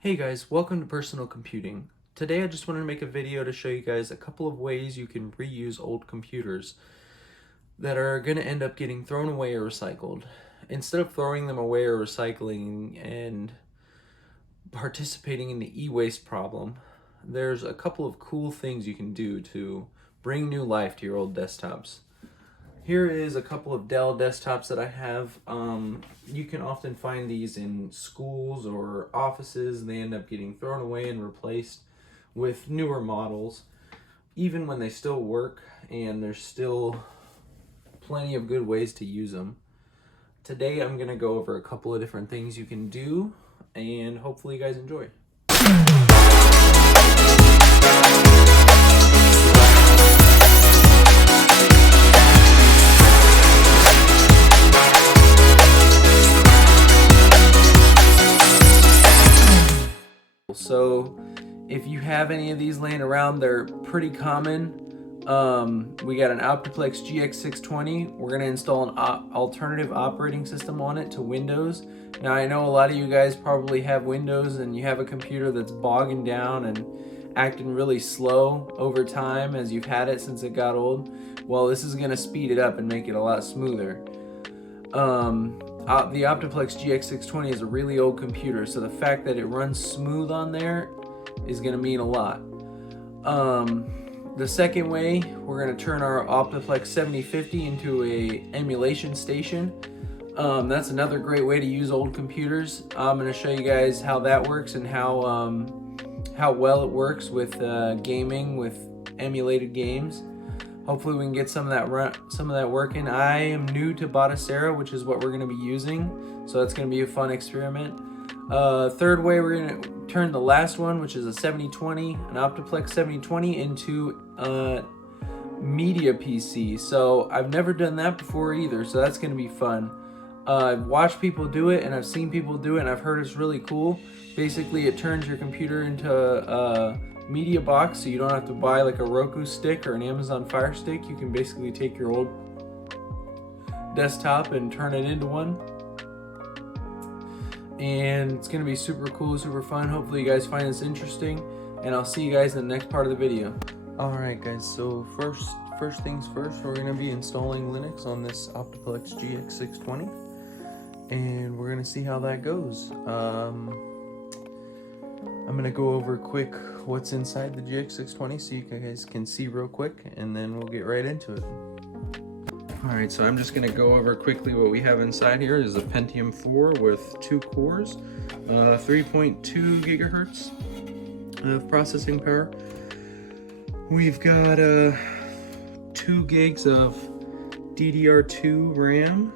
Hey guys, welcome to Personal Computing. Today I just wanted to make a video to show you guys a couple of ways you can reuse old computers that are going to end up getting thrown away or recycled. Instead of throwing them away or recycling and participating in the e-waste problem, there's a couple of cool things you can do to bring new life to your old desktops. Here is a couple of Dell desktops that I have. You can often find these in schools or offices, and they end up getting thrown away and replaced with newer models, even when they still work and there's still plenty of good ways to use them. Today I'm going to go over a couple of different things you can do, and hopefully you guys enjoy. So if you have any of these laying around, they're pretty common. We got an Optiplex GX620. We're going to install an alternative operating system on it to Windows. Now I know a lot of you guys probably have Windows and you have a computer that's bogging down and acting really slow over time as you've had it since it got old. Well, this is going to speed it up and make it a lot smoother. The Optiplex GX620 is a really old computer, so the fact that it runs smooth on there is going to mean a lot. The second way, we're going to turn our Optiplex 7050 into a emulation station. That's another great way to use old computers. I'm going to show you guys how that works and how well it works with gaming with emulated games. Hopefully we can get some of that working. I am new to Batocera, which is what we're going to be using, so that's going to be a fun experiment. Third way, we're going to turn the last one, which is a 7020, an Optiplex 7020, into a media PC. So I've never done that before either, so that's going to be fun. I've watched people do it, and I've seen people do it, and I've heard it's really cool. Basically, it turns your computer into a media box, so you don't have to buy like a Roku stick or an Amazon Fire Stick. You can basically take your old desktop and turn it into one, and it's gonna be super cool, super fun. Hopefully you guys find this interesting, and I'll see you guys in the next part of the video. Alright guys, so first things first, we're gonna be installing Linux on this Optiplex GX620, and we're gonna see how that goes. I'm going to go over quick what's inside the GX620 so you guys can see real quick, and then we'll get right into it. Alright, so I'm just going to go over quickly what we have inside here. Is a Pentium 4 with 2 cores, 3.2 gigahertz of processing power. We've got 2 gigs of DDR2 RAM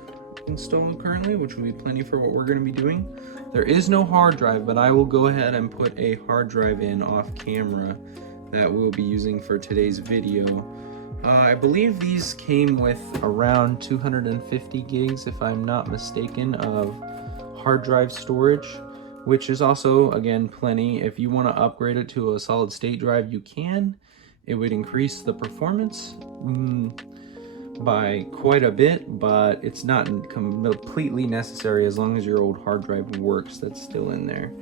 installed currently, which will be plenty for what we're going to be doing. There is no hard drive, but I will go ahead and put a hard drive in off camera that we'll be using for today's video. I believe these came with around 250 gigs, if I'm not mistaken, of hard drive storage, which is also, again, plenty. If you want to upgrade it to a solid state drive, you can. It would increase the performance by quite a bit, but it's not completely necessary as long as your old hard drive works. That's still in there.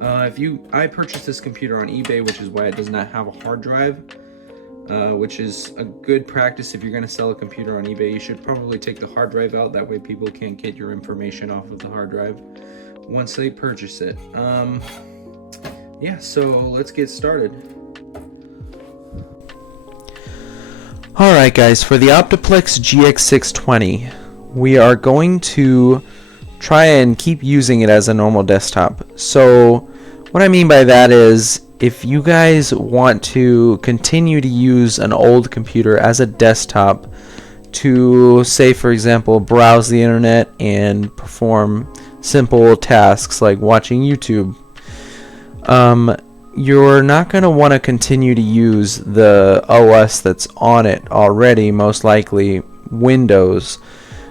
I purchased this computer on eBay, which is why it does not have a hard drive, which is a good practice. If you're going to sell a computer on eBay, you should probably take the hard drive out. That way people can't get your information off of the hard drive once they purchase it. Yeah, so let's get started. Alright guys, for the Optiplex GX620, we are going to try and keep using it as a normal desktop. So what I mean by that is, if you guys want to continue to use an old computer as a desktop to, say for example, browse the internet and perform simple tasks like watching YouTube, you're not going to want to continue to use the OS that's on it already, most likely Windows.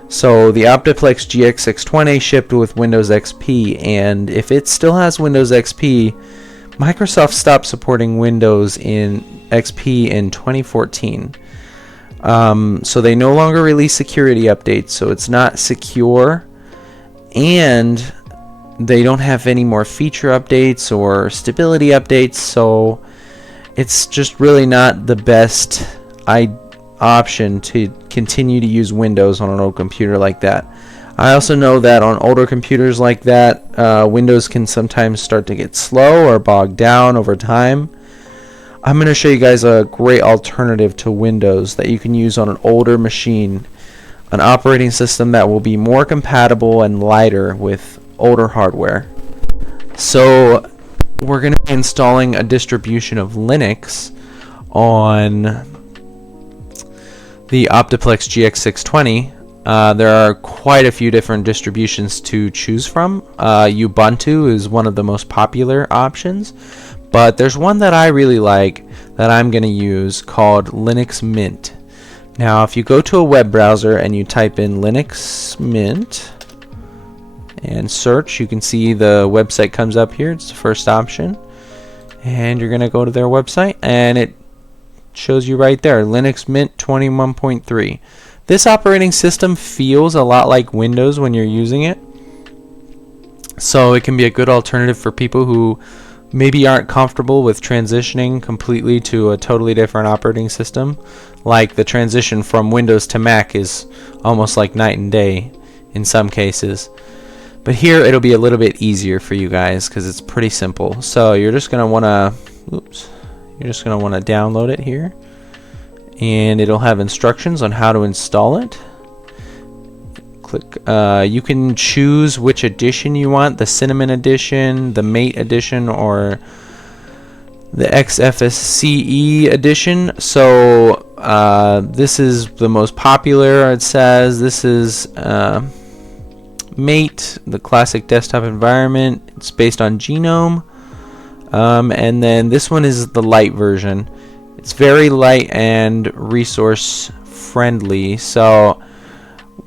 So the Optiplex GX620 shipped with Windows XP, and if it still has Windows XP, Microsoft stopped supporting Windows in XP in 2014. So they no longer release security updates, so it's not secure, and they don't have any more feature updates or stability updates, so it's just really not the best option to continue to use Windows on an old computer like that. I also know that on older computers like that, Windows can sometimes start to get slow or bog down over time. I'm going to show you guys a great alternative to Windows that you can use on an older machine, an operating system that will be more compatible and lighter with older hardware. So we're going to be installing a distribution of Linux on the Optiplex GX620. There are quite a few different distributions to choose from. Ubuntu is one of the most popular options, but there's one that I really like that I'm going to use called Linux Mint. Now, if you go to a web browser and you type in Linux Mint and search, you can see the website comes up here. It's the first option, and you're going to go to their website, and it shows you right there, Linux Mint 21.3. This operating system feels a lot like Windows when you're using it, so it can be a good alternative for people who maybe aren't comfortable with transitioning completely to a totally different operating system. Like the transition from Windows to Mac is almost like night and day in some cases. But here it'll be a little bit easier for you guys because it's pretty simple. So you're just gonna wanna download it here, and it'll have instructions on how to install it. Click. You can choose which edition you want: the Cinnamon edition, the Mate edition, or the XFCE edition. So this is the most popular. It says this is Mate, the classic desktop environment. It's based on Genome, and then this one is the light version. It's very light and resource friendly, so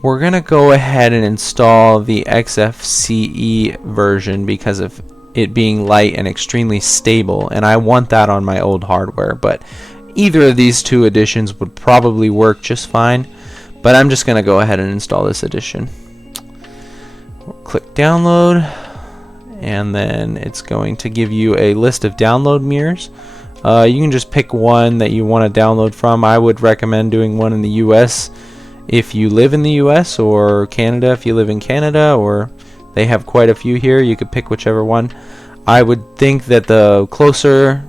we're gonna go ahead and install the XFCE version because of it being light and extremely stable, and I want that on my old hardware. But either of these two editions would probably work just fine, but I'm just gonna go ahead and install this edition. Click download, and then it's going to give you a list of download mirrors. You can just pick one that you want to download from. I would recommend doing one in the US if you live in the US, or Canada if you live in Canada, or they have quite a few here. You could pick whichever one. I would think that the closer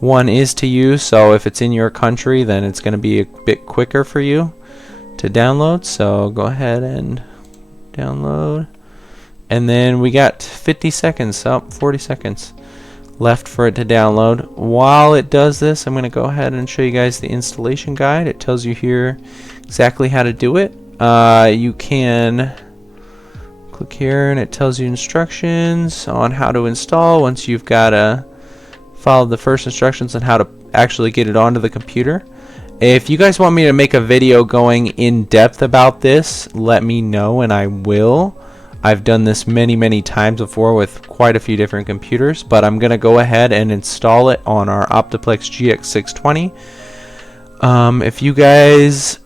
one is to you, so if it's in your country, then it's going to be a bit quicker for you to download. So go ahead and download, and then we got 50 seconds, 40 seconds left for it to download. While it does this, I'm going to go ahead and show you guys the installation guide. It tells you here exactly how to do it. You can click here and it tells you instructions on how to install once you've got to follow the first instructions on how to actually get it onto the computer. If you guys want me to make a video going in depth about this, let me know and I will. I've done this many times before with quite a few different computers, but I'm going to go ahead and install it on our Optiplex GX620. If you guys,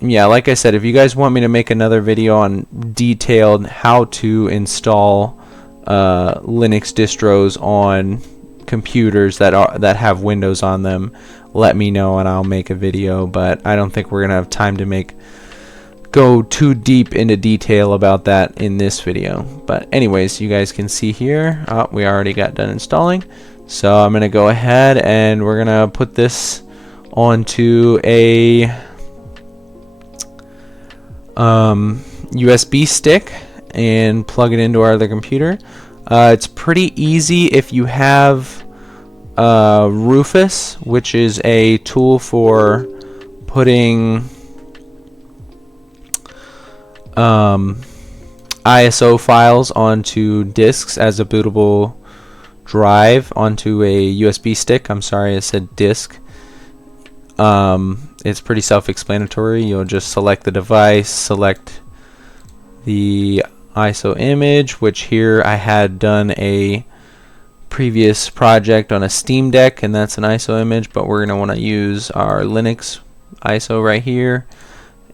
like I said, if you guys want me to make another video on detailed how to install Linux distros on computers that have Windows on them, let me know and I'll make a video. But I don't think we're gonna have time to go too deep into detail about that in this video. But anyways, you guys can see here, we already got done installing. So I'm gonna go ahead and we're gonna put this onto a USB stick and plug it into our other computer. It's pretty easy if you have Rufus, which is a tool for putting ISO files onto disks as a bootable drive onto a USB stick. I'm sorry, I said disk. It's pretty self-explanatory. You'll just select the device, select the ISO image, which here I had done a previous project on a Steam Deck, and that's an ISO image, but we're going to want to use our Linux ISO right here,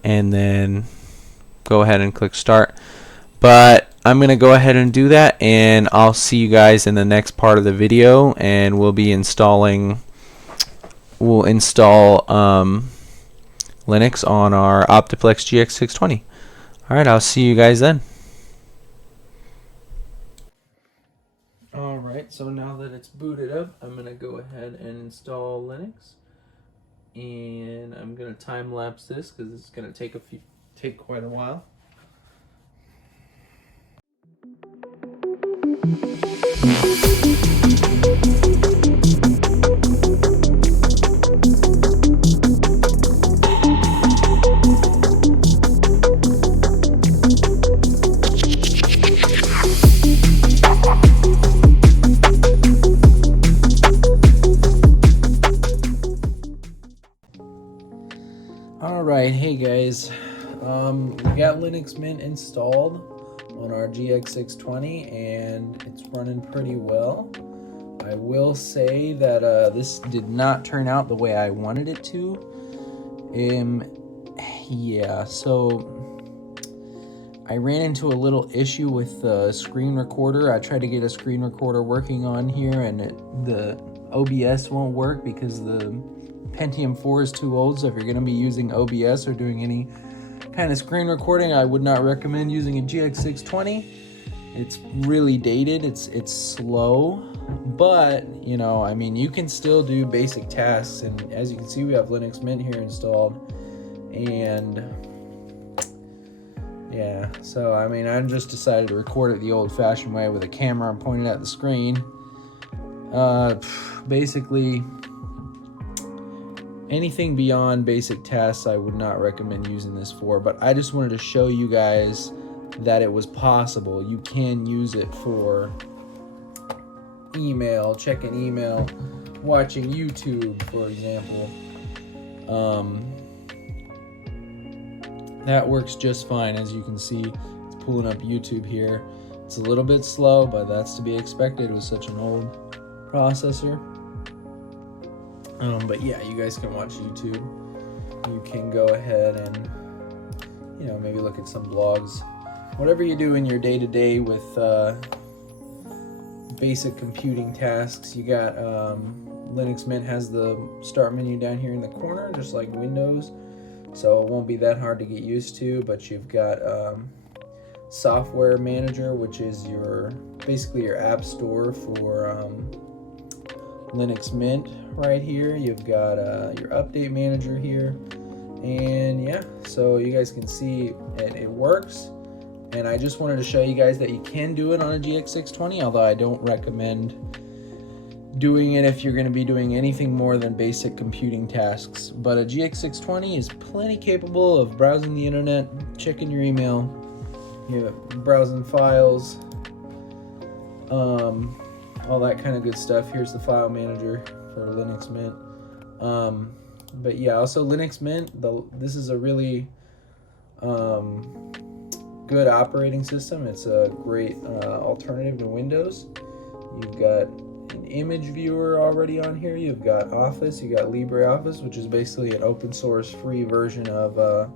and then go ahead and click start. But I'm going to go ahead and do that, and I'll see you guys in the next part of the video, and we'll install Linux on our Optiplex GX620. Alright, I'll see you guys then. Alright, so now that it's booted up, I'm going to go ahead and install Linux. And I'm going to time lapse this because it's going to take quite a while. Alright, hey guys, we got Linux Mint installed on our GX620 and it's running pretty well. I will say that this did not turn out the way I wanted it to. Yeah, so I ran into a little issue with the screen recorder. I tried to get a screen recorder working on here and the OBS won't work because the Pentium 4 is too old, so if you're going to be using OBS or doing any kind of screen recording, I would not recommend using a GX620. It's really dated, it's slow, but, you know, I mean, you can still do basic tasks, and as you can see, we have Linux Mint here installed, and yeah, so, I mean, I just decided to record it the old-fashioned way with a camera pointed at the screen. Basically, anything beyond basic tasks I would not recommend using this for, but I just wanted to show you guys that it was possible. You can use it for email, checking email, watching YouTube, for example. That works just fine. As you can see, it's pulling up YouTube here. It's a little bit slow, but that's to be expected with such an old processor. But yeah, you guys can watch YouTube. You can go ahead and, you know, maybe look at some blogs. Whatever you do in your day-to-day with basic computing tasks. You got Linux Mint has the start menu down here in the corner, just like Windows. So it won't be that hard to get used to, but you've got Software Manager, which is basically your app store for Linux Mint right here. You've got your update manager here, and yeah, so you guys can see it works. And I just wanted to show you guys that you can do it on a GX620, although I don't recommend doing it if you're going to be doing anything more than basic computing tasks. But a GX620 is plenty capable of browsing the internet, checking your email, browsing files, all that kind of good stuff. Here's the file manager for Linux Mint. But yeah, also Linux Mint, this is a really good operating system. It's a great alternative to Windows. You've got an image viewer already on here. You've got Office. You got LibreOffice, which is basically an open source free version of the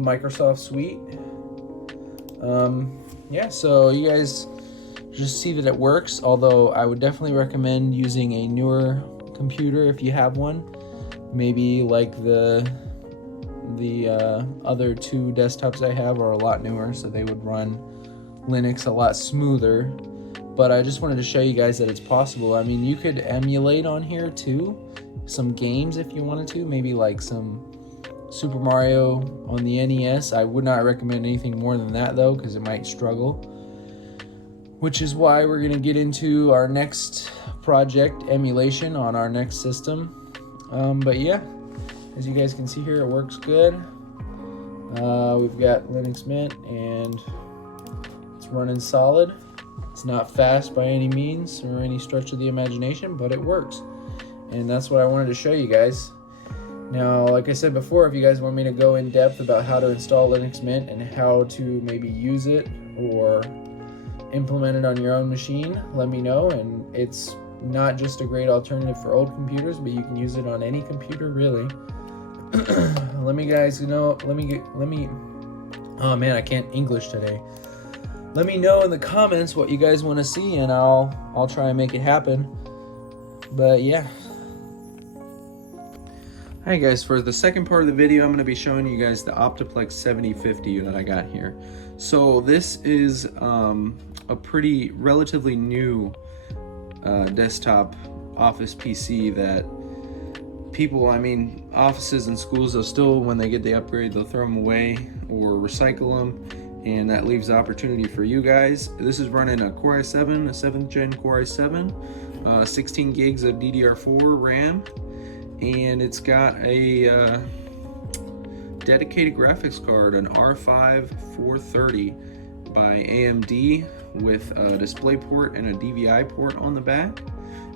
Microsoft suite. Yeah, so you guys just see that it works, although I would definitely recommend using a newer computer if you have one. Maybe like the other two desktops I have are a lot newer, so they would run Linux a lot smoother. But I just wanted to show you guys that it's possible. I mean, you could emulate on here too, some games if you wanted to, maybe like some Super Mario on the NES. I would not recommend anything more than that though, because it might struggle. Which is why we're going to get into our next project, Emulation, on our next system. But yeah, as you guys can see here, it works good. We've got Linux Mint and it's running solid. It's not fast by any means or any stretch of the imagination, but it works. And that's what I wanted to show you guys. Now, like I said before, if you guys want me to go in depth about how to install Linux Mint and how to maybe use it or implement it on your own machine, let me know. And it's not just a great alternative for old computers, but you can use it on any computer really. Let me oh man, I can't English today. let me know in the comments what you guys want to see, and I'll try and make it happen. But yeah. Hi guys, for the second part of the video, I'm going to be showing you guys the Optiplex 7050 that I got here. So this is a pretty relatively new desktop office PC that people, I mean, offices and schools, they'll still, when they get the upgrade, they'll throw them away or recycle them, and that leaves the opportunity for you guys. This is running a Core i7, a 7th gen Core i7, 16 gigs of DDR4 RAM, and it's got a dedicated graphics card, an R5 430 by AMD with a DisplayPort and a DVI port on the back.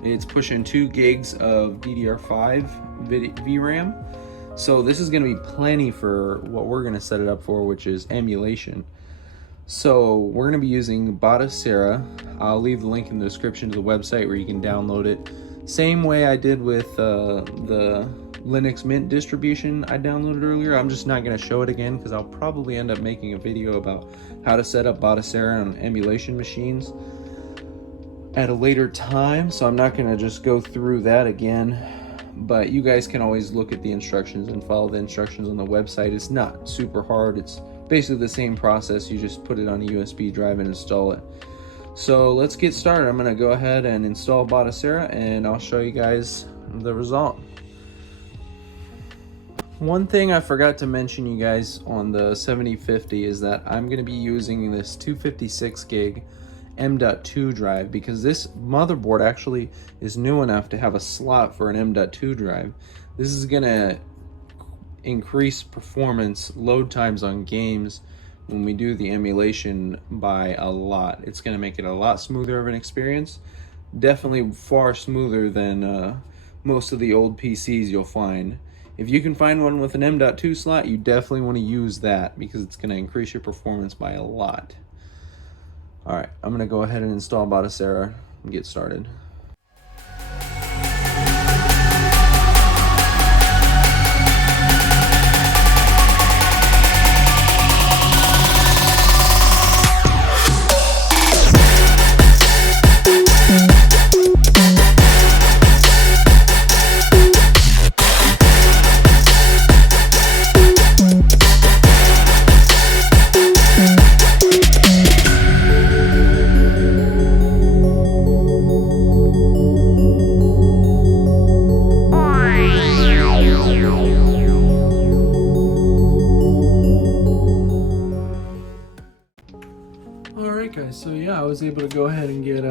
It's pushing 2 gigs of DDR5 VRAM. So this is going to be plenty for what we're going to set it up for, which is emulation. So we're going to be using Batocera. I'll leave the link in the description to the website where you can download it. Same way I did with the Linux Mint distribution I downloaded earlier. I'm just not going to show it again because I'll probably end up making a video about how to set up Batocera on emulation machines at a later time, so I'm not going to just go through that again. But you guys can always look at the instructions and follow the instructions on the website. It's not super hard. It's basically the same process. You just put it on a USB drive and install it. So let's get started. I'm going to go ahead and install Batocera, and I'll show you guys the result. One thing I forgot to mention you guys on the 7050 is that I'm going to be using this 256 gig M.2 drive because this motherboard actually is new enough to have a slot for an M.2 drive. This is going to increase performance, load times on games when we do the emulation by a lot. It's going to make it a lot smoother of an experience. Definitely far smoother than most of the old PCs you'll find. If you can find one with an M.2 slot, you definitely want to use that because it's going to increase your performance by a lot. Alright, I'm going to go ahead and install Batocera and get started. Alright guys, so yeah, I was able to go ahead and get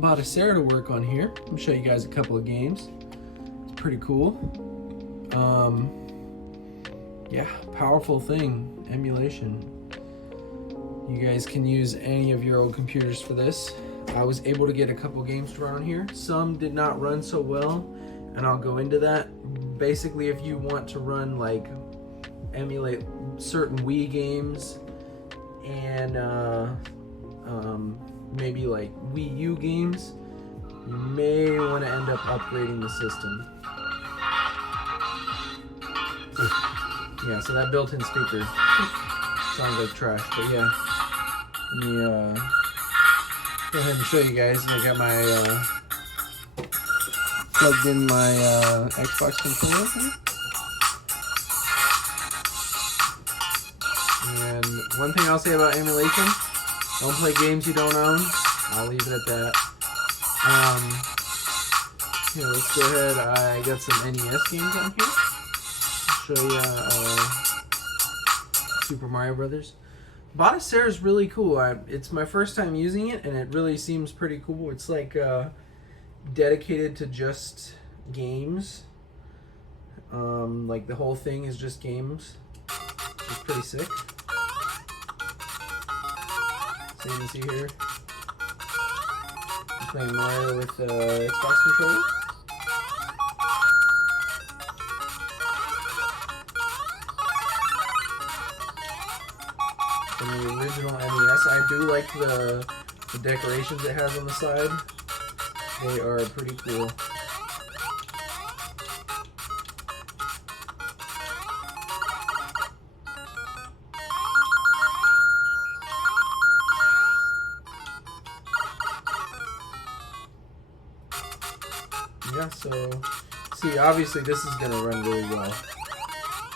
Batocera to work on here. I'm going to show you guys a couple of games. It's pretty cool. Yeah, powerful thing, emulation. You guys can use any of your old computers for this. I was able to get a couple games to run here. Some did not run so well, and I'll go into that. Basically, if you want to run, like, emulate certain Wii games and maybe like Wii U games, you may want to end up upgrading the system. Yeah, so that built-in speaker sounds like trash, but yeah. Let me go ahead and show you guys. I got my plugged in my Xbox controller here. And one thing I'll say about emulation, don't play games you don't own. I'll leave it at that. Here, let's go ahead. I got some NES games on here. I'll show you Super Mario Brothers. Batocera is really cool. It's my first time using it, and it really seems pretty cool. It's like dedicated to just games. Like the whole thing is just games. It's pretty sick. So you can see here, I'm playing Mario with Xbox controller. From the original NES, I do like the decorations it has on the side. They are pretty cool. yeah, so see, obviously this is gonna run really well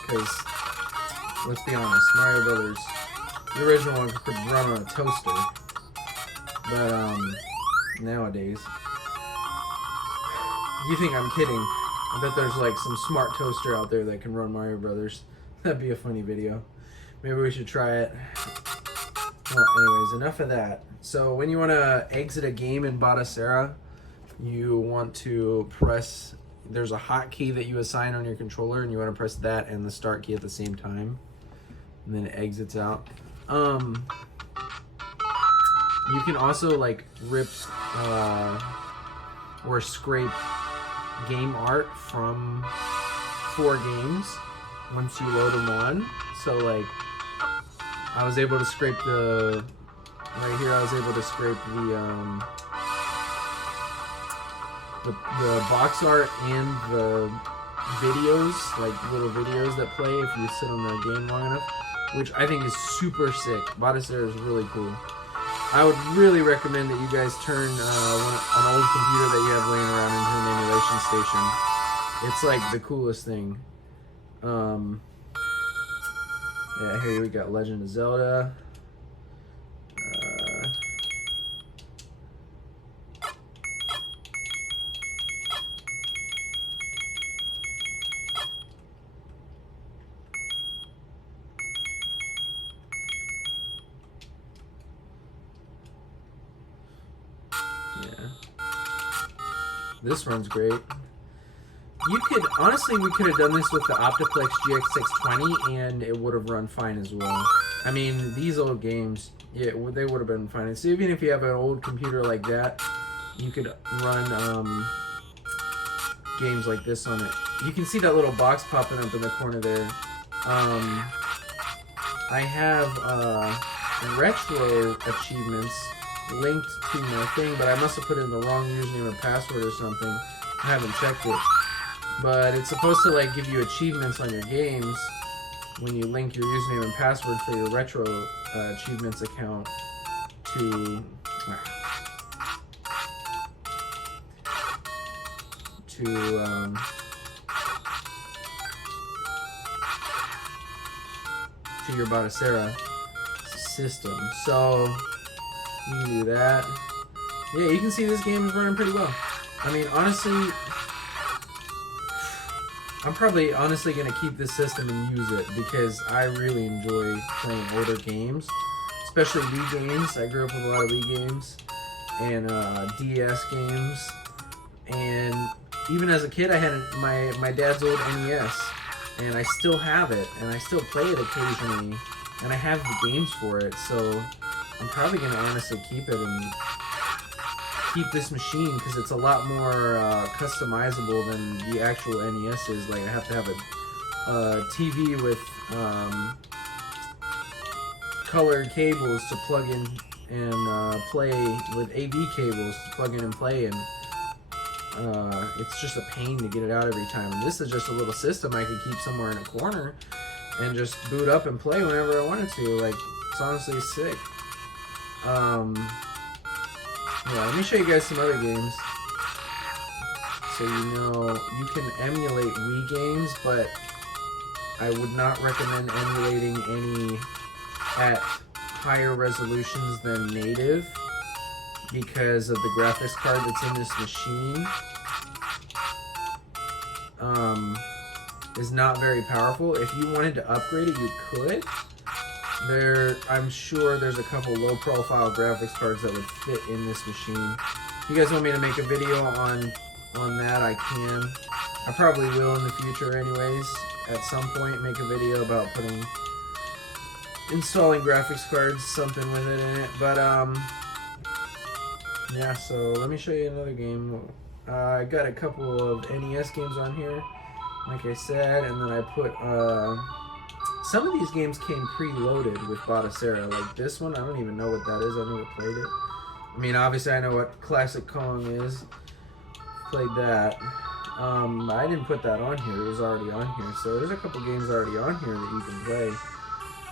because let's be honest, Mario Brothers, the original one could run on a toaster, but nowadays, you think I'm kidding? I bet there's like some smart toaster out there that can run Mario Brothers. That'd be a funny video. Maybe we should try it. Well, anyways, enough of that. So when you want to exit a game in Batocera, you want to press, there's a hotkey that you assign on your controller, and you want to press that and the start key at the same time, and then it exits out. You can also like rip or scrape game art from 4 games once you load them on. So like I was able to scrape the, right here I was able to scrape the box art and the videos, like little videos that play if you sit on the game long enough, which I think is super sick. Batocera is really cool. I would really recommend that you guys turn an old computer that you have laying around into an emulation station. It's like the coolest thing. Yeah, here we got Legend of Zelda. Yeah. This runs great. You could, honestly, we could have done this with the Optiplex GX620 and it would have run fine as well. I mean, these old games, yeah, they would have been fine. So even if you have an old computer like that, you could run games like this on it. You can see that little box popping up in the corner there. I have retro achievements linked to my thing, but I must have put in the wrong username or password or something. I haven't checked it. But it's supposed to like give you achievements on your games when you link your username and password for your retro achievements account to your Batocera system. So you can do that. Yeah, you can see this game is running pretty well. I mean, honestly, I'm probably honestly going to keep this system and use it because I really enjoy playing older games, especially Wii games. I grew up with a lot of Wii games and DS games, and even as a kid I had my dad's old NES, and I still have it, and I still play it occasionally, and I have the games for it, so I'm probably going to honestly keep it and keep this machine because it's a lot more customizable than the actual NES is. Like I have to have a TV with colored cables to plug in and play, with AV cables to plug in and play, and it's just a pain to get it out every time. And this is just a little system I could keep somewhere in a corner and just boot up and play whenever I wanted to. Like, it's honestly sick. Yeah, let me show you guys some other games. So you know, you can emulate Wii games, but I would not recommend emulating any at higher resolutions than native because of the graphics card that's in this machine. Is not very powerful. If you wanted to upgrade it, you could. I'm sure there's a couple low-profile graphics cards that would fit in this machine. If you guys want me to make a video on that, I can. I probably will in the future anyways. At some point, make a video about installing graphics cards, something with it in it. But, yeah, so let me show you another game. I got a couple of NES games on here, like I said, and then I put, some of these games came preloaded with Batocera. Like this one, I don't even know what that is. I never played it. I mean, obviously I know what Classic Kong is. Played that. I didn't put that on here. It was already on here. So there's a couple games already on here that you can play.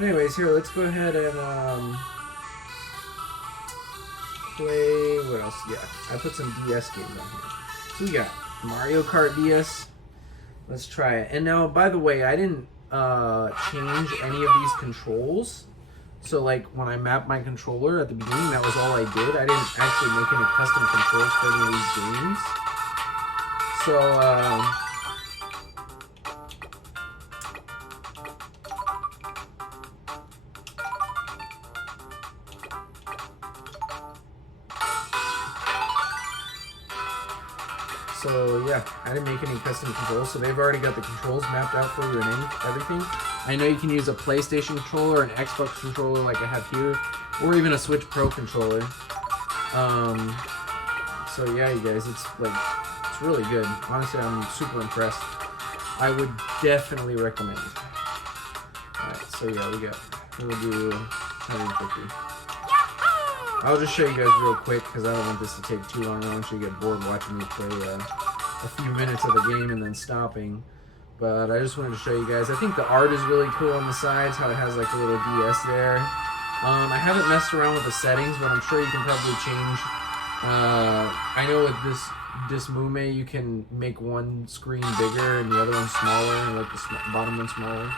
Anyways, here, let's go ahead and play, what else? Yeah, I put some DS games on here. So we got Mario Kart DS. Let's try it. And now, by the way, I didn't change any of these controls. So, like, when I mapped my controller at the beginning, that was all I did. I didn't actually make any custom controls for any of these games. So, So yeah, I didn't make any custom controls, so they've already got the controls mapped out for you and everything. I know you can use a PlayStation controller, an Xbox controller like I have here, or even a Switch Pro controller. So yeah, you guys, it's really good. Honestly, I'm super impressed. I would definitely recommend. Alright, so yeah, we'll do 150. I'll just show you guys real quick because I don't want this to take too long. I don't want you to get bored watching me play a few minutes of the game and then stopping. But I just wanted to show you guys. I think the art is really cool on the sides, how it has like a little DS there. I haven't messed around with the settings, but I'm sure you can probably change. I know with this Mume, you can make one screen bigger and the other one smaller, and like the bottom one smaller.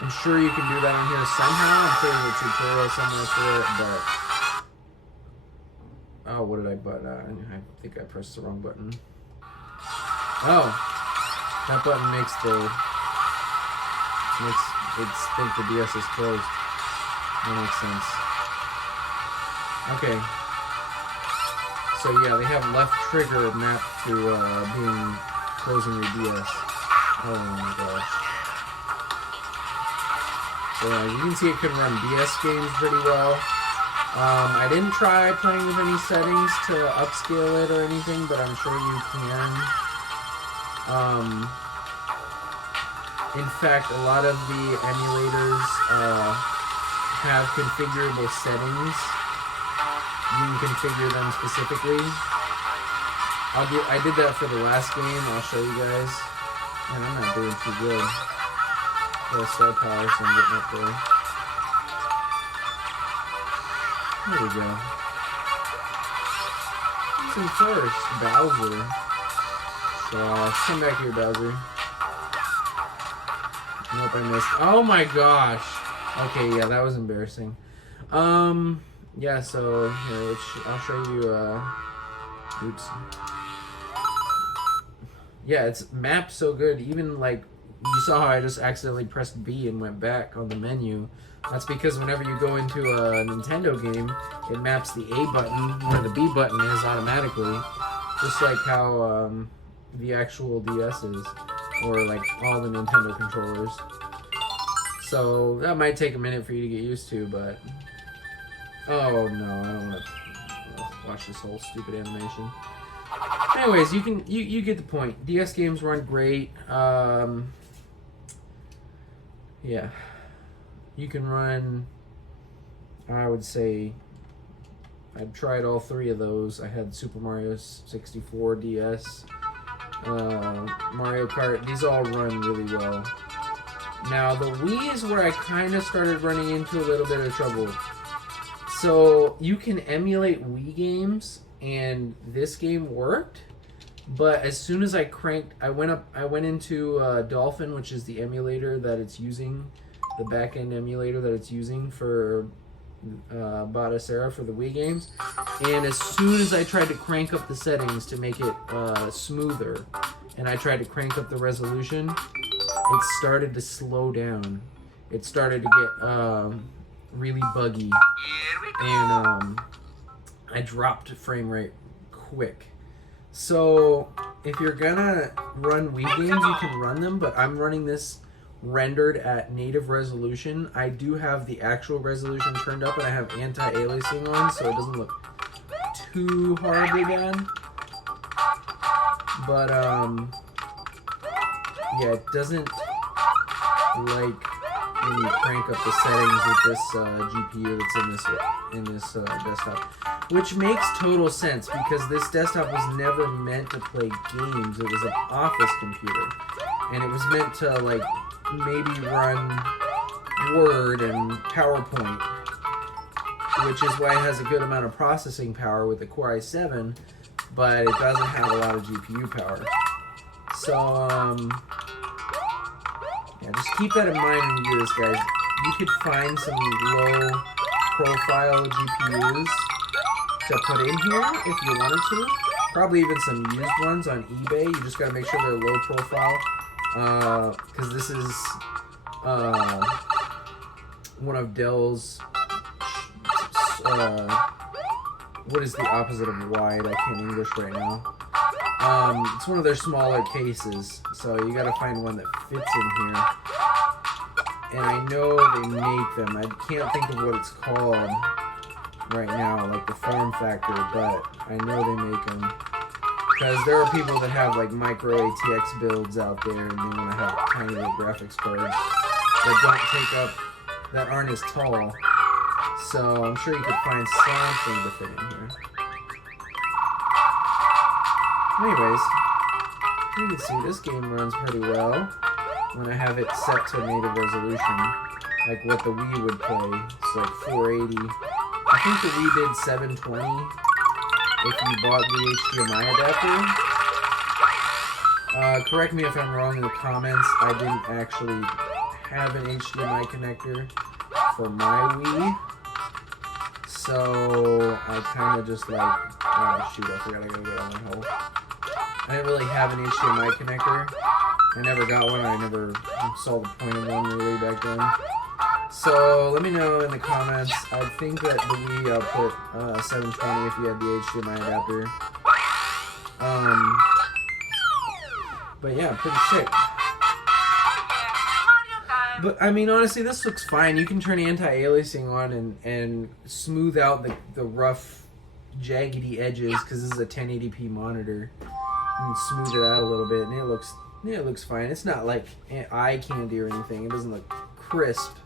I'm sure you can do that on here somehow. I'm sure there's a tutorial somewhere for it, but... Oh, what did I button? I think I pressed the wrong button. Oh, that button makes it think the DS is closed. That makes sense. Okay. So yeah, they have left trigger mapped to being closing your DS. Oh my gosh. So you can see it can run DS games pretty well. I didn't try playing with any settings to upscale it or anything, but I'm sure you can. In fact, a lot of the emulators have configurable settings. You can configure them specifically. I did that for the last game. I'll show you guys. Man, I'm not doing too good. The star power, so I'm getting up there. There we go. Who's in first? Bowser. So, come back here, Bowser. Nope, I missed. Oh my gosh. Okay, yeah, that was embarrassing. Yeah, so, here, I'll show you, oops. Yeah, it's mapped so good. Even, like, you saw how I just accidentally pressed B and went back on the menu. That's because whenever you go into a Nintendo game, it maps the A button where the B button is automatically. Just like how the actual DS is, or like all the Nintendo controllers. So that might take a minute for you to get used to, but... Oh no, I don't want to watch this whole stupid animation. Anyways, you get the point. DS games run great. Yeah. You can run, I would say, I've tried all three of those. I had Super Mario 64 DS, Mario Kart. These all run really well. Now, the Wii is where I kind of started running into a little bit of trouble. So, you can emulate Wii games, and this game worked. But as soon as I went into Dolphin, which is the emulator that it's using, the back-end emulator that it's using for Batocera for the Wii games. And as soon as I tried to crank up the settings to make it smoother, and I tried to crank up the resolution, it started to slow down. It started to get really buggy. And I dropped frame rate quick. So if you're gonna run Wii games, you can run them, but I'm running this rendered at native resolution. I do have the actual resolution turned up, and I have anti-aliasing on, so it doesn't look too horribly bad. But yeah, it doesn't like when you crank up the settings with this GPU that's in this desktop, which makes total sense because this desktop was never meant to play games. It was an office computer, and it was meant to like maybe run Word and PowerPoint, which is why it has a good amount of processing power with the Core i7, but it doesn't have a lot of GPU power. So, yeah, just keep that in mind when you do this, guys. You could find some low-profile GPUs to put in here if you wanted to. Probably even some used ones on eBay. You just gotta make sure they're low-profile, because this is one of Dell's. What is the opposite of wide? I can't English right now. It's one of their smaller cases, so you gotta find one that fits in here. And I know they make them. I can't think of what it's called right now, like the form factor, but I know they make them. Because there are people that have like micro ATX builds out there, and they want to have tiny little graphics cards that don't take up, that aren't as tall. So I'm sure you could find something to fit in here. Anyways, you can see this game runs pretty well when I have it set to native resolution, like what the Wii would play. It's like 480. I think the Wii did 720 if you bought the HDMI adapter. Correct me if I'm wrong in the comments. I didn't actually have an HDMI connector for my Wii, so I kind of just like, oh shoot, I forgot I gotta get on my hole. I didn't really have an HDMI connector. I never got one. I never saw the point of one really back then. So let me know in the comments. I think that the Wii output 720 if you had the HDMI adapter. But yeah, pretty sick. But I mean, honestly, this looks fine. You can turn anti-aliasing on and smooth out the rough, jaggedy edges because this is a 1080p monitor. You can smooth it out a little bit, and it looks fine. It's not like eye candy or anything. It doesn't look crisp,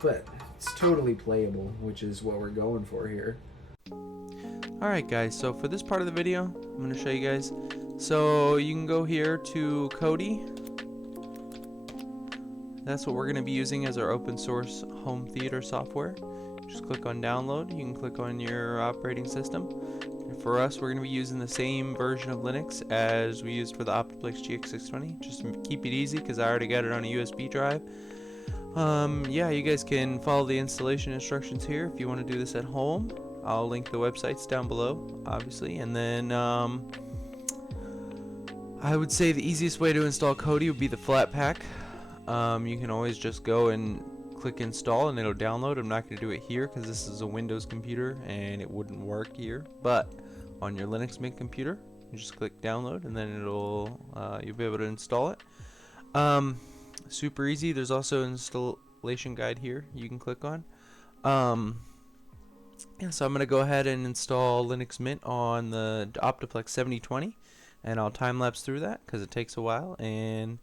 but it's totally playable, which is what we're going for here. Alright guys, so for this part of the video, I'm going to show you guys. So you can go here to Kodi. That's what we're going to be using as our open source home theater software. Just click on download. You can click on your operating system. And for us, we're going to be using the same version of Linux as we used for the Optiplex GX620. Just keep it easy because I already got it on a USB drive. Yeah, you guys can follow the installation instructions here if you want to do this at home. I'll link the websites down below, obviously. And then I would say the easiest way to install Kodi would be the Flatpak. You can always just go and click install and it'll download. I'm not going to do it here because this is a Windows computer and it wouldn't work here. But on your Linux Mint computer, you just click download and then it'll you'll be able to install it. Super easy. There's also an installation guide here you can click on. Yeah, so I'm going to go ahead and install Linux Mint on the Optiplex 7020 and I'll time lapse through that because it takes a while and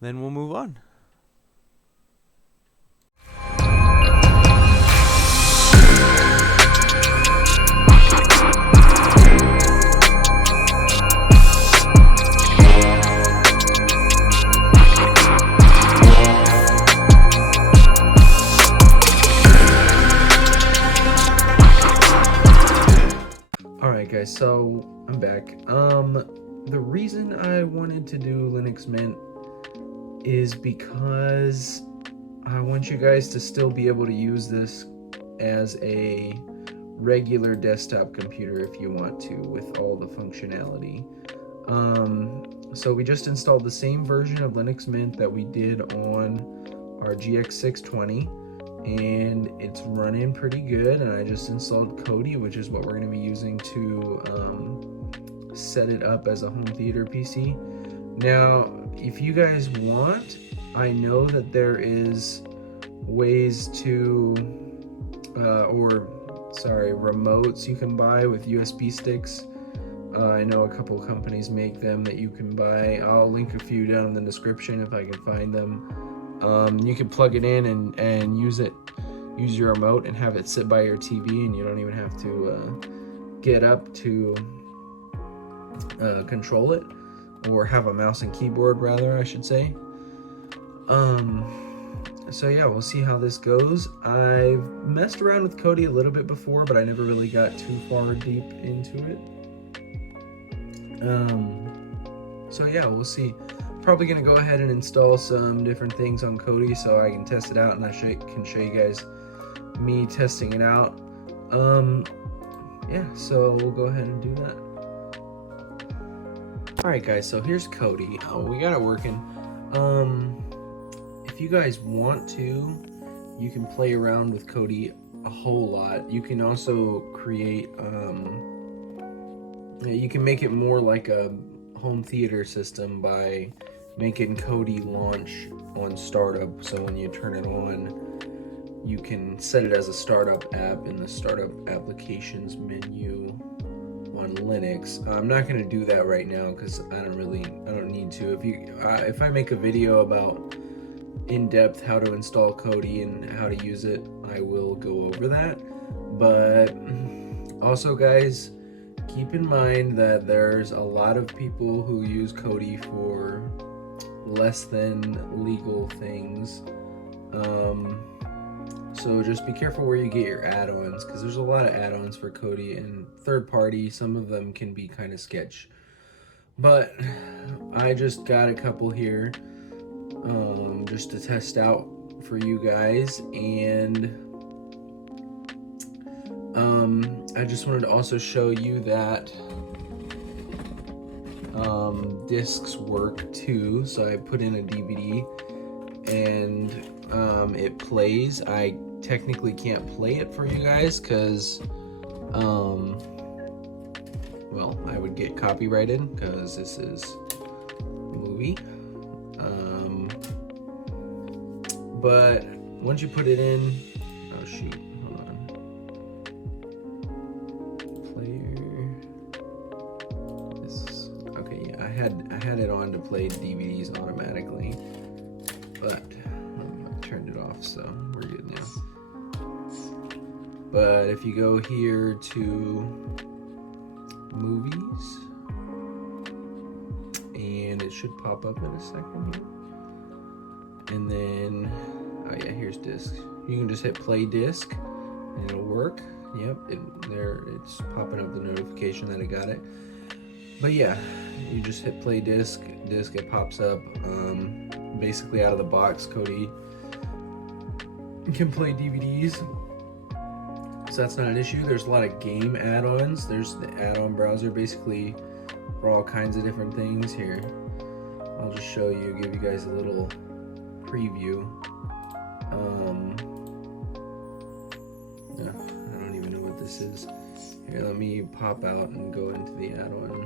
then we'll move on. Alright guys, so I'm back. The reason I wanted to do Linux Mint is because I want you guys to still be able to use this as a regular desktop computer if you want to, with all the functionality. So we just installed the same version of Linux Mint that we did on our GX620 and it's running pretty good, and I just installed Kodi, which is what we're going to be using to set it up as a home theater PC. Now, if you guys want, I know that there is ways to, remotes you can buy with USB sticks. I know a couple companies make them that you can buy. I'll link a few down in the description if I can find them. You can plug it in and use your remote and have it sit by your TV, and you don't even have to get up to control it, or have a mouse and keyboard rather, I should say. So yeah, we'll see how this goes. I've messed around with Kodi a little bit before, but I never really got too far deep into it. So yeah, we'll see. Probably gonna go ahead and install some different things on Kodi so I can test it out, and I can show you guys me testing it out. Yeah, so we'll go ahead and do that. Alright guys, so here's Kodi. We got it working. If you guys want to, you can play around with Kodi a whole lot. You can also create, you can make it more like a home theater system by making Kodi launch on startup. So when you turn it on, you can set it as a startup app in the startup applications menu on Linux. I'm not going to do that right now because I don't need to. If I make a video about in-depth how to install Kodi and how to use it, I will go over that. But also guys, keep in mind that there's a lot of people who use Kodi for less than legal things. So just be careful where you get your add-ons, because there's a lot of add-ons for Kodi and third party. Some of them can be kind of sketch. But I just got a couple here just to test out for you guys, and I just wanted to also show you that discs work too. So I put in a DVD and it plays. I technically can't play it for you guys because well, I would get copyrighted because this is a movie. But once you put it in, oh shoot, hold on. Player. This, okay, yeah, I had it on to play DVDs automatically, but I turned it off, so we're good now. But if you go here to movies, and it should pop up in a second here. And then, oh yeah, here's disc. You can just hit play disc and it'll work. Yep, it's popping up the notification that I got it. But yeah, you just hit play disc, it pops up. Basically out of the box, Kodi can play DVDs. So that's not an issue. There's a lot of game add-ons. There's the add-on browser basically for all kinds of different things here. I'll just show you, give you guys a little preview. Yeah, I don't even know what this is. Here, let me pop out and go into the add-on.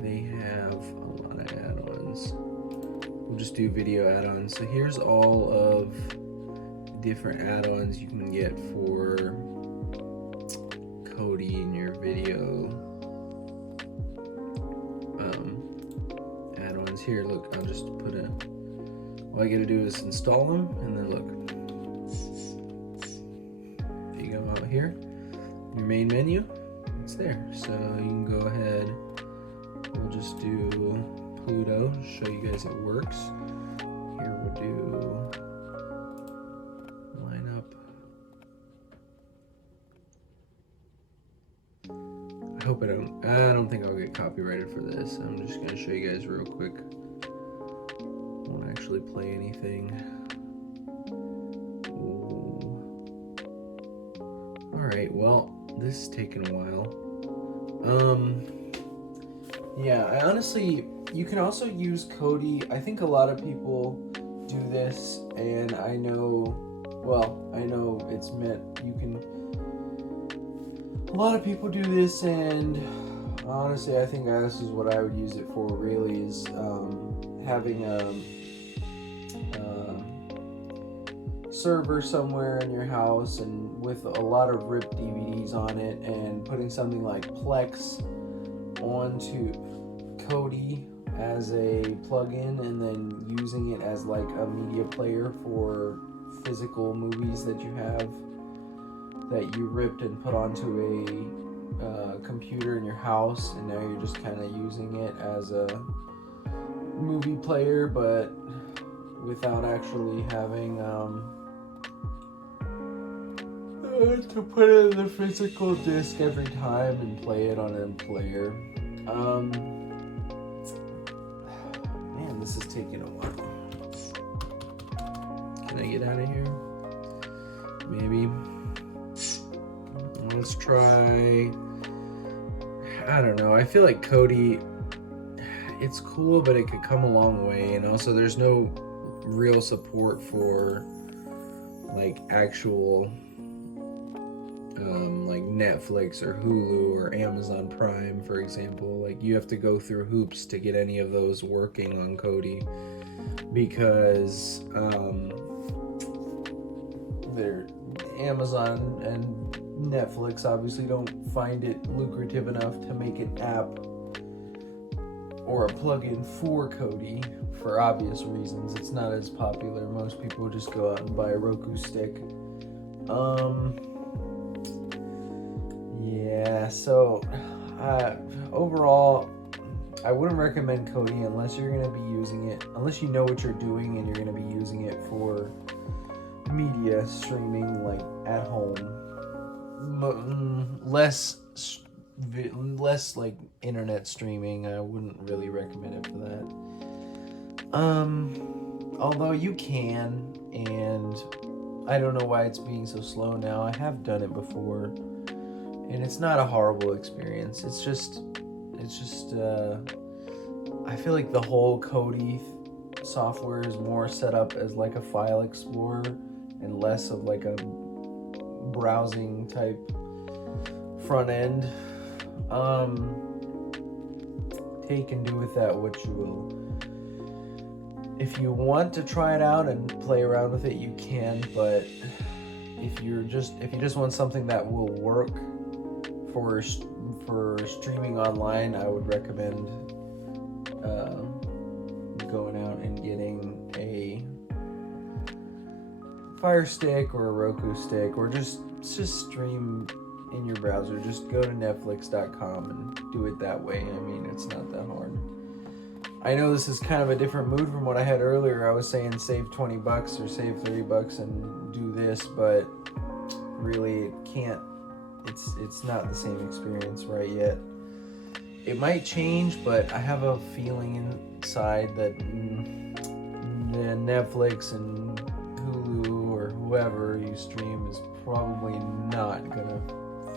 They have a lot of add-ons. We'll just do video add-ons. So here's all of the different add-ons you can get for Kodi in your video add-ons. Here, look, I'll just put all I gotta do is install them, and then look. There you go, out here, your main menu, it's there. So you can go ahead, we'll just do Pluto, show you guys it works. Here we'll do lineup. I hope I don't think I'll get copyrighted for this. I'm just gonna show you guys real quick. Won't actually play anything. Alright, well, this is taking a while. Yeah, I honestly, you can also use Kodi. I think a lot of people do this, and I know it's meant, a lot of people do this, and honestly, I think this is what I would use it for, really, is having a server somewhere in your house and with a lot of ripped DVDs on it, and putting something like Plex onto Kodi as a plugin, and then using it as like a media player for physical movies that you have that you ripped and put onto a computer in your house, and now you're just kind of using it as a movie player, but without actually having to put in the physical disc every time and play it on a player. Man, this is taking a while. Can I get out of here? Maybe. Let's try. I don't know. I feel like Kodi, it's cool, but it could come a long way. And also, there's no real support for like actual like Netflix or Hulu or Amazon Prime, for example. Like, you have to go through hoops to get any of those working on Kodi, because they're Amazon and Netflix obviously don't find it lucrative enough to make an app or a plugin for Kodi, for obvious reasons. It's not as popular. Most people just go out and buy a Roku stick. Yeah, so overall, I wouldn't recommend Kodi unless you're going to be using it, unless you know what you're doing and you're going to be using it for media streaming, like at home. Less like internet streaming. I wouldn't really recommend it for that. Although you can, and I don't know why it's being so slow now. I have done it before, and it's not a horrible experience. It's just I feel like the whole Kodi software is more set up as like a file explorer and less of like a browsing type front end. Take and do with that what you will. If you want to try it out and play around with it, you can, but if you just want something that will work for streaming online, I would recommend going out and getting a Fire Stick or a Roku stick, or just stream in your browser. Just go to netflix.com and do it that way. I mean, it's not that hard. I know this is kind of a different mood from what I had earlier. I was saying save $20 or save $30 and do this, but really it can't. It's not the same experience right yet. It might change, but I have a feeling inside that Netflix and Hulu or whoever you stream is probably not gonna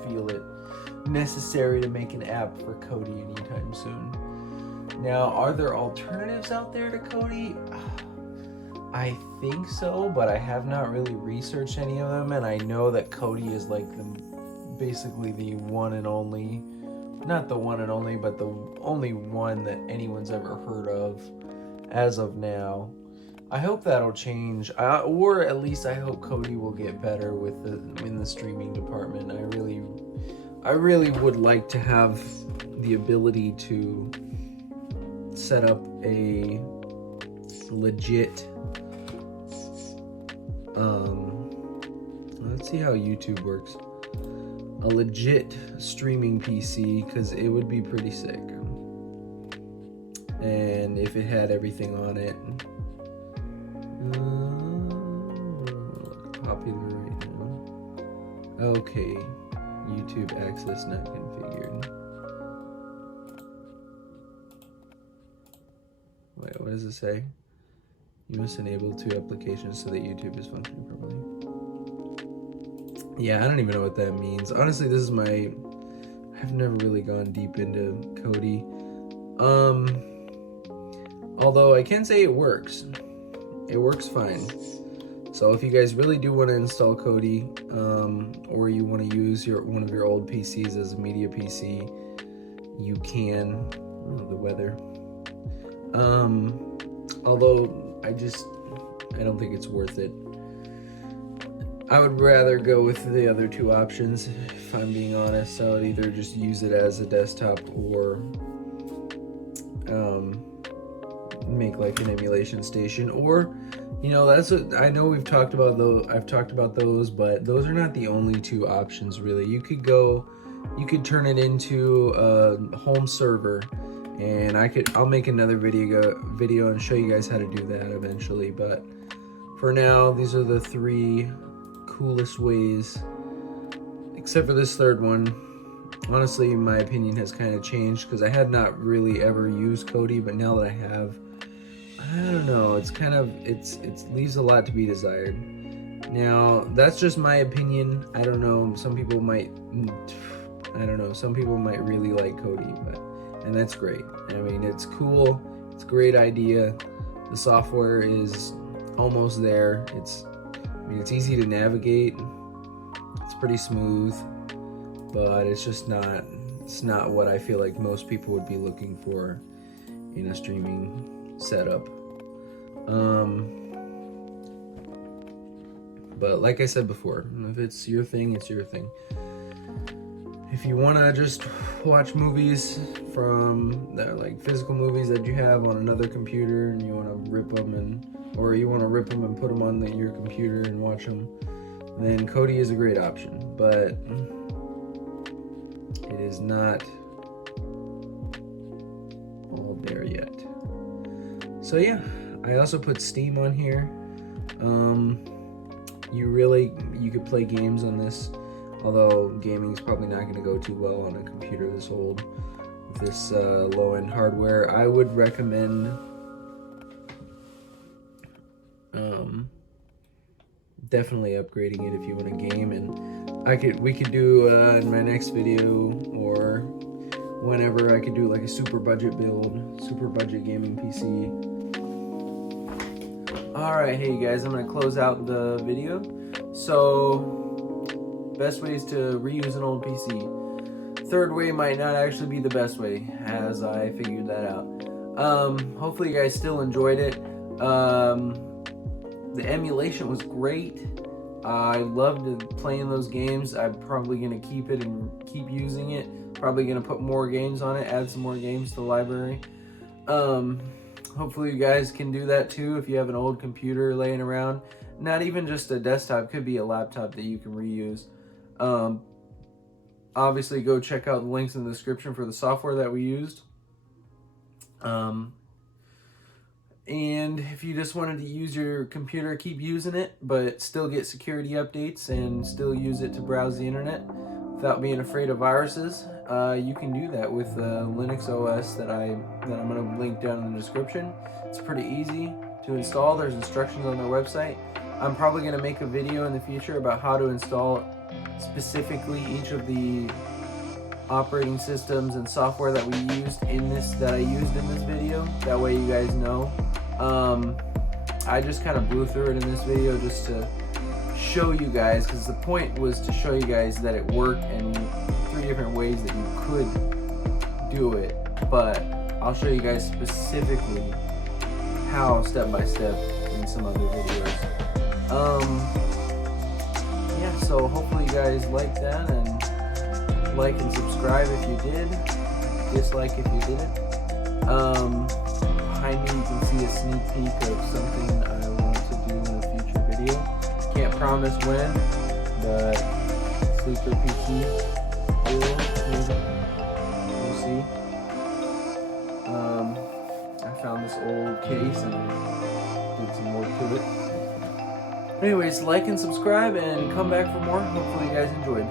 feel it necessary to make an app for Kodi anytime soon. Now, are there alternatives out there to Kodi? I think so, but I have not really researched any of them, and I know that Kodi is like basically the one and only, not the one and only, but the only one that anyone's ever heard of as of now. I hope that'll change, or at least I hope Kodi will get better in the streaming department. I really would like to have the ability to set up a legit let's see how YouTube works. A legit streaming PC, because it would be pretty sick. And if it had everything on it. Popular right now. Okay. YouTube access not configured. Wait, what does it say? You must enable 2 applications so that YouTube is functioning properly. Yeah, I don't even know what that means. Honestly, I've never really gone deep into Kodi. Although I can say it works. It works fine. So if you guys really do want to install Kodi, or you want to use one of your old PCs as a media PC, you can. Oh, the weather. Although I don't think it's worth it. I would rather go with the other 2 options, if I'm being honest. So I'd either just use it as a desktop or make like an emulation station, or that's what I know we've talked about though. I've talked about those, but those are not the only 2 options really. You could turn it into a home server, and I'll make another video and show you guys how to do that eventually. But for now, these are the 3 coolest ways except for this third one. Honestly, my opinion has kind of changed because I had not really ever used Kodi, but now that I have, I don't know, it's kind of, it leaves a lot to be desired. Now, that's just my opinion. I don't know, some people might, I don't know, some people might really like Kodi, but, and that's great. I mean, it's cool, it's a great idea. The software is almost there. I mean, it's easy to navigate. It's pretty smooth, but it's just not, it's not what I feel like most people would be looking for in a streaming setup. But like I said before, if it's your thing, it's your thing. If you want to just watch movies from that, like physical movies that you have on another computer, and you want to rip them or you want to rip them and put them on your computer and watch them, then Kodi is a great option. But it is not all there yet. So yeah, I also put Steam on here. You could play games on this, although gaming is probably not going to go too well on a computer this old with this low-end hardware. I would recommend definitely upgrading it if you want to game, and we could do in my next video or whenever, I could do like a super budget build, super budget gaming PC. Alright, hey guys, I'm going to close out the video. So, best ways to reuse an old PC. Third way might not actually be the best way, as I figured that out. Hopefully you guys still enjoyed it. The emulation was great. I loved playing those games. I'm probably going to keep it and keep using it. Probably going to put more games on it, add some more games to the library. Hopefully you guys can do that too if you have an old computer laying around. Not even just a desktop, could be a laptop that you can reuse. Obviously go check out the links in the description for the software that we used. And if you just wanted to use your computer, keep using it, but still get security updates and still use it to browse the internet without being afraid of viruses, you can do that with Linux OS that I'm going to link down in the description. It's pretty easy to install. There's instructions on their website. I'm probably going to make a video in the future about how to install specifically each of the operating systems and software that we used in this, that I used in this video. That way you guys know. I just kind of blew through it in this video just to show you guys, because the point was to show you guys that it worked and 3 different ways that you could do it. But I'll show you guys specifically how step by step in some other videos. Yeah, so hopefully you guys like that, and like and subscribe if you did, dislike if you didn't. Behind me you can see a sneak peek of something I want to do in a future video. Can't promise when, but sleeper PC will, maybe, we'll see. I found this old case and did some work to it. Anyways, like and subscribe and come back for more. Hopefully you guys enjoyed.